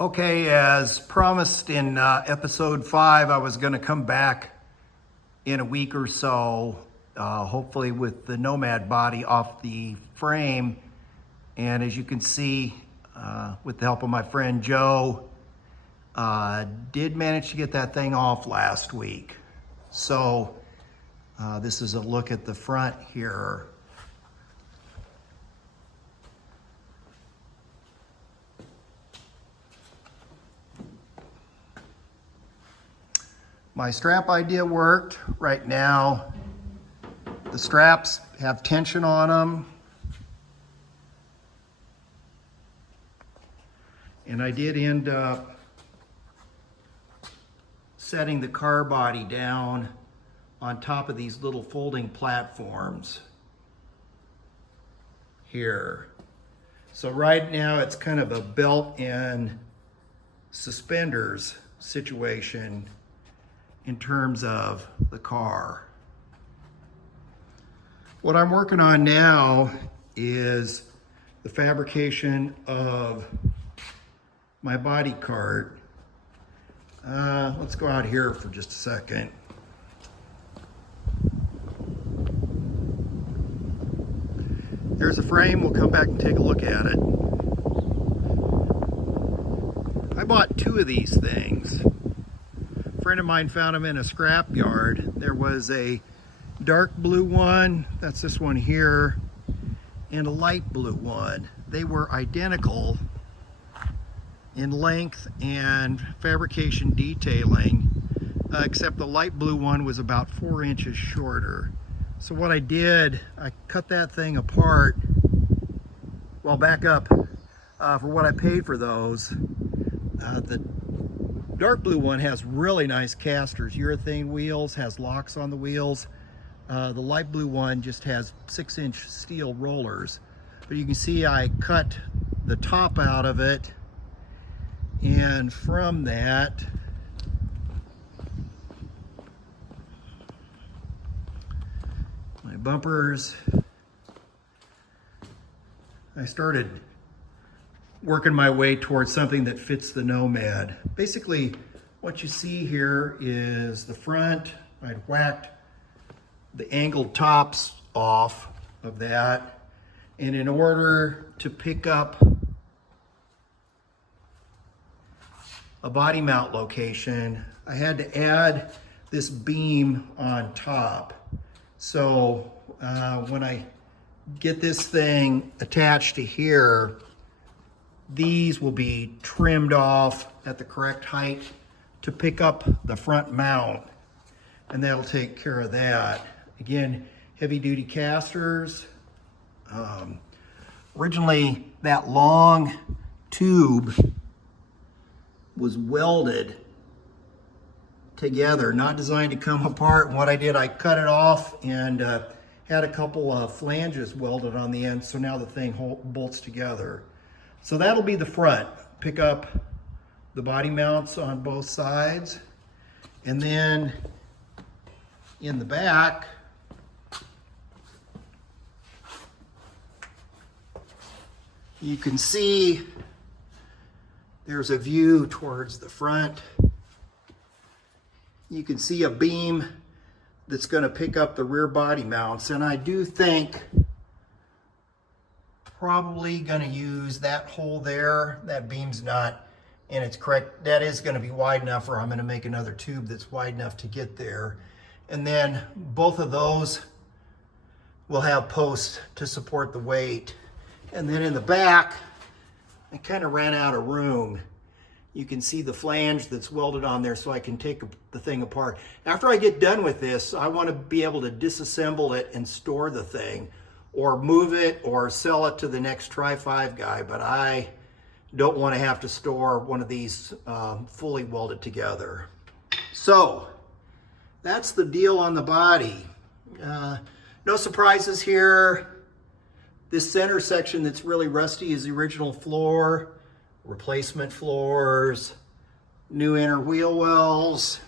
Okay, as promised in episode 5, I was going to come back in a week or so, hopefully with the Nomad body off the frame. And as you can see, with the help of my friend Joe, did manage to get that thing off last week. So this is a look at the front here. My strap idea worked. Right now, the straps have tension on them. And I did end up setting the car body down on top of these little folding platforms here. So right now it's kind of a belt and suspenders situation in terms of the car. What I'm working on now is the fabrication of my body cart. Let's go out here for just a second. There's a frame. We'll come back and take a look at it. I bought 2 of these things. A friend of mine found them in a scrap yard. There was a dark blue one, that's this one here, and a light blue one. They were identical in length and fabrication detailing, except the light blue one was about 4 inches shorter. So what I did, I cut that thing apart. Well, back up for what I paid for those. The dark blue one has really nice casters, urethane wheels, has locks on the wheels. The light blue one just has 6-inch steel rollers. But you can see I cut the top out of it, and from that, my bumpers, I started working my way towards something that fits the Nomad. Basically, what you see here is the front. I'd whacked the angled tops off of that, and in order to pick up a body mount location, I had to add this beam on top. So when I get this thing attached to here, these will be trimmed off at the correct height to pick up the front mount, and that'll take care of that. Again, heavy duty casters. Originally, that long tube was welded together, not designed to come apart. And what I did, I cut it off and had a couple of flanges welded on the end, so now the thing bolts together. So that'll be the front. Pick up the body mounts on both sides. And then in the back, you can see there's a view towards the front. You can see a beam that's going to pick up the rear body mounts, and I do think probably going to use that hole there. That beam's not in its correct, that is going to be wide enough, or I'm going to make another tube that's wide enough to get there. And then both of those will have posts to support the weight. And then in the back, I kind of ran out of room. You can see the flange that's welded on there, so I can take the thing apart. After I get done with this, I want to be able to disassemble it and store the thing, or move it or sell it to the next Tri-5 guy, but I don't want to have to store one of these fully welded together. So that's the deal on the body. No surprises here. This center section that's really rusty is the original floor, replacement floors, new inner wheel wells.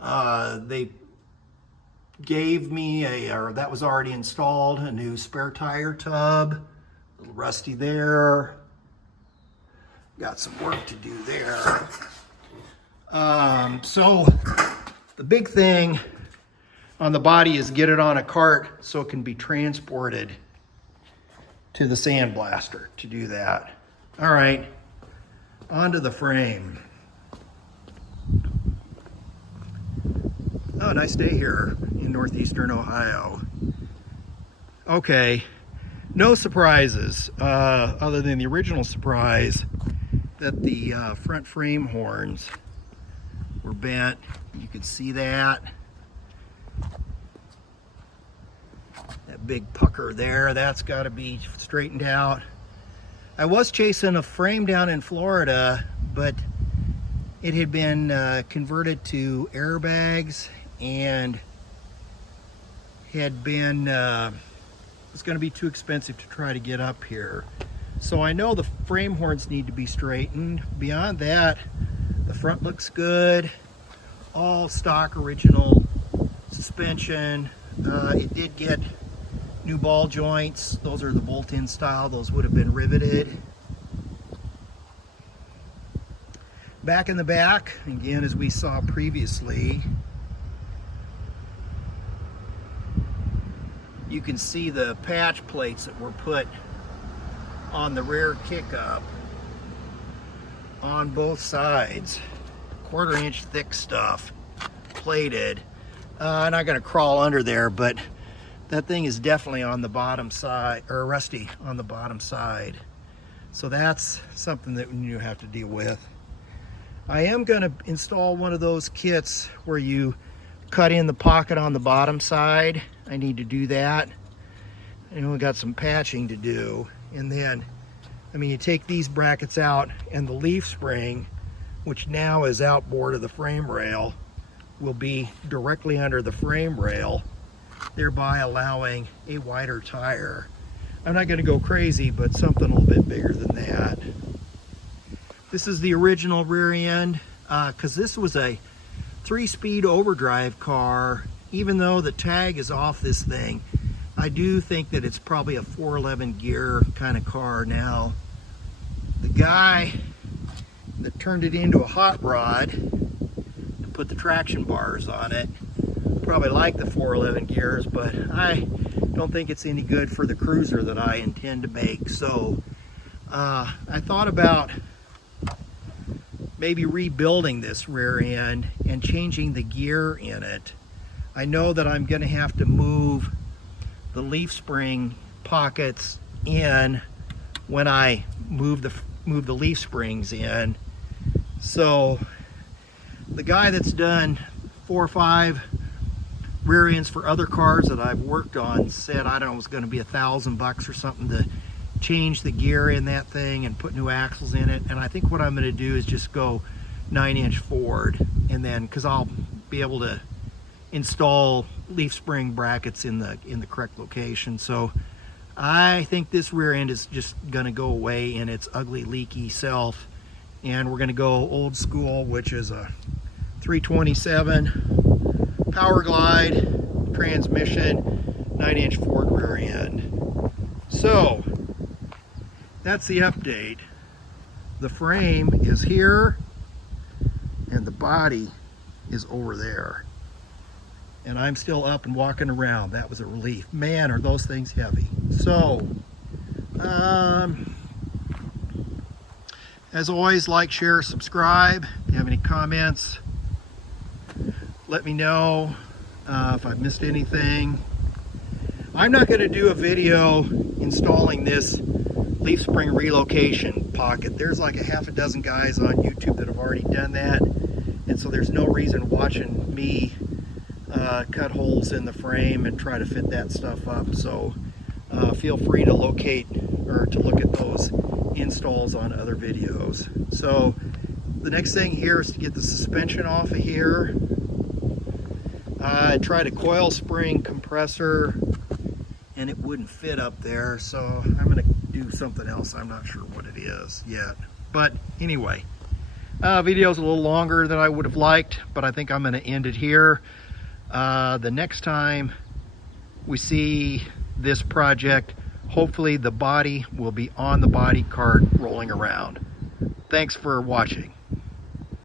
They gave me or that was already installed, a new spare tire tub, a little rusty there. got some work to do there. So the big thing on the body is get it on a cart so it can be transported to the sandblaster to do that. All right, onto the frame. Oh, nice day here in northeastern Ohio. Okay, no surprises other than the original surprise that the front frame horns were bent. You could see that. That big pucker there, that's got to be straightened out. I was chasing a frame down in Florida, but it had been converted to airbags and had been, it was going to be too expensive to try to get up here. So I know the frame horns need to be straightened. Beyond that, the front looks good. All stock original suspension. It did get new ball joints. Those are the bolt-in style. Those would have been riveted. Back in the back, again, as we saw previously, you can see the patch plates that were put on the rear kick-up on both sides. 1/4 inch thick stuff, plated. I'm not going to crawl under there, but that thing is definitely on the bottom side, or rusty on the bottom side. So that's something that you have to deal with. I am going to install one of those kits where you cut in the pocket on the bottom side. I need to do that. And we got some patching to do. And then, I mean, you take these brackets out and the leaf spring, which now is outboard of the frame rail, will be directly under the frame rail, thereby allowing a wider tire. I'm not going to go crazy, but something a little bit bigger than that. This is the original rear end, because this was a 3-speed overdrive car. Even though the tag is off this thing, I do think that it's probably a 411 gear kind of car now. The guy that turned it into a hot rod and put the traction bars on it probably like the 411 gears, but I don't think it's any good for the cruiser that I intend to make. So I thought about maybe rebuilding this rear end and changing the gear in it. I know that I'm going to have to move the leaf spring pockets in when I move the leaf springs in. So the guy that's done 4 or 5 rear ends for other cars that I've worked on said, I don't know, it was going to be $1,000 or something to change the gear in that thing and put new axles in it. And I think what I'm going to do is just go 9-inch Ford, and then because I'll be able to install leaf spring brackets in the correct location. So I think this rear end is just going to go away in its ugly leaky self, and we're going to go old school, which is a 327 Power Glide transmission, 9-inch Ford rear end. So that's the update. The frame is here and the body is over there. And I'm still up and walking around. That was a relief. Man, are those things heavy. So, as always, like, share, subscribe. If you have any comments, let me know if I've missed anything. I'm not going to do a video installing this leaf spring relocation pocket. There's like a half a dozen guys on YouTube that have already done that, and so there's no reason watching me cut holes in the frame and try to fit that stuff up. So feel free to locate or to look at those installs on other videos. So the next thing here is to get the suspension off of here. I tried a coil spring compressor and it wouldn't fit up there, so I'm going to do something else. I'm not sure what it is yet. But anyway, video's a little longer than I would have liked, but I think I'm going to end it here. The next time we see this project, hopefully the body will be on the body cart rolling around. Thanks for watching.